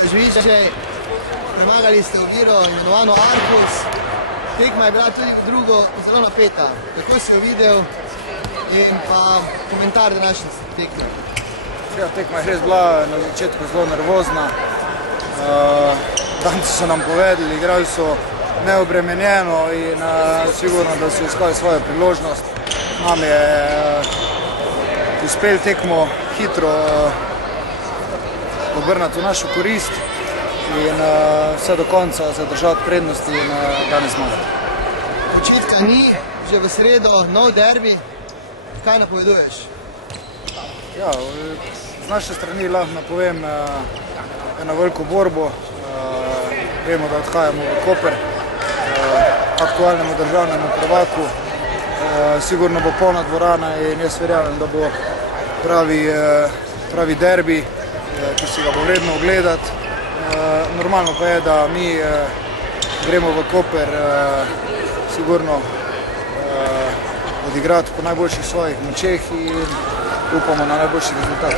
Žvižej, premagali ste oviro imenovano Arhus. Tekma je bila tudi drugo zelo napeta. Kako si jo videl in pa komentar današnje tekme? Tekma je res bila na začetku zelo nervozna. Danci so nam povedali, igrali so neobremenjeno in sigurno, da so iskali svojo priložnost. Nam je uspel tekmo hitro obrnati v našo korist in vse do konca zadržati prednosti in danes zmagati. Počitka ni, že v sredo nov derbi. Kaj napoveduješ? Ja, z naše strani lahko napovem eno veliko borbo. Vemo, da odhajamo v Koper, aktualnemu državnemu prvaku. Sigurno bo polna dvorana in jaz verjamem, da bo pravi derbi, ki si ga bo vredno ogledati. Normalno pa je, da mi gremo v Koper sigurno odigrati po najboljših svojih močeh in upamo na najboljši rezultat.